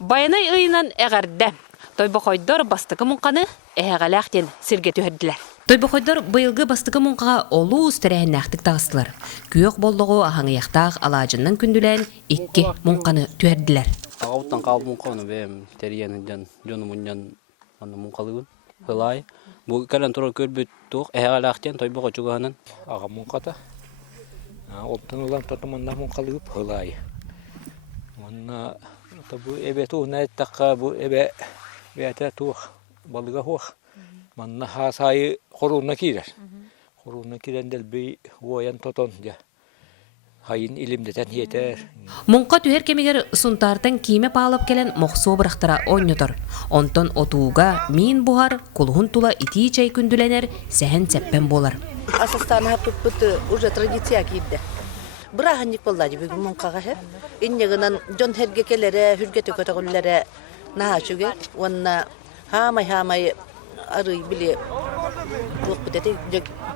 Байынай ыйынан әғәрді. Тойбақойдор бастықы мұнқаны әғалақтен сірге түйірділер. Тойбақойдор бұйылғы бастықы мұнқаға олу үстірәйін әқтік тағыстылар. Күйек болдығы ағаңияқтақ алажынның күнділен икки мұнқаны түйірділер. Ағауттан қалып мұнқаны бәйім тәрияның жоны мұндан мұнқалығын. Хылай. Бұл кәрін тұрар көрбет тұқ әғалақтен тойбақой чуғанын. Аға мұнқата. Оптың ұлан тұтымында мұнқалығып хылай. Онна bu ebe tuh ne takka bu ebe bete tuh balığa hoş. Manna hasayı koruna kirer. Koruna kirendel bir voyan toton ya. Hayın ilimdeten yeter. Мұнқа түйер кемегер сұнтартын киме пағалып келен мұқсу бірақтыра ойнытыр. Онтон отуға мин бұғар, құлғын тула ити чай күнділенер, сәхін сәппен болар. Асастаны хапып бұты уже традиция кейді. Бұрағанник болдады бүгін мұнқаға хеп. Иннегінен жон хергекелері, хүргеті-көтіғілері нағашуге. Онына хамай арый біле бұлық бұтеті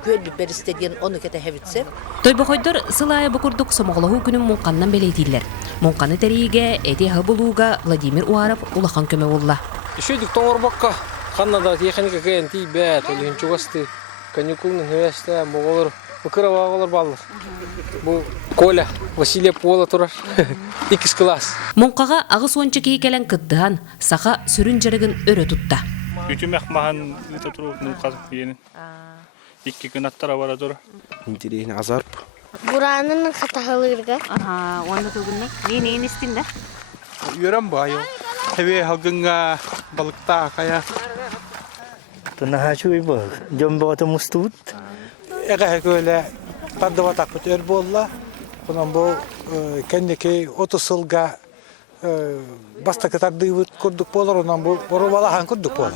көлбі берістеден оны кеті хевітсеп. Тойбақойдыр сылайы бұқырдық сомағылығы күнін мұнқаннан белейтілер. Мұнқаны тәрейге, әте ғабылуға Владимир Уаров улақан көмі олла. Үшейдік тоңыр баққа қаннада техника кәйін тей бәт, олығын чуғасты, каникулның хевесті, мұғылыр, бұқырава ағылыр балыр. Бұл Коля, Василия Пола тұрар, 2 класс. Мұнқаға ағыс ончы кейкелен күттіған, сақа сүрін жарығын өрі тұтта. Ütümek mahan ıtaturu nukaz yenin. 2 gün attara var adur. İntireğin azarp. Buranın katahılırga. Aha, onda tugunne. Neyin istinde? Yürem bayo. Heve halgınga balıkta kaya. Tunaha şu bu. Jombo to mustut. Ege böyle padova takut erbolla. Bunun bu kendiki 30 yılga basta katardığı kurduk bolar ondan bu boruvalahan kurduk bolar.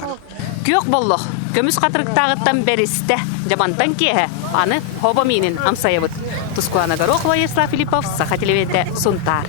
Kök bolluq. Kömüs qatırıqtağıttan beriste. Jabantan kehe. Аны хоба минин амсаябыт. Тускуана Горохова, Ярослав Филиппов, Саха телевизия Сунтар.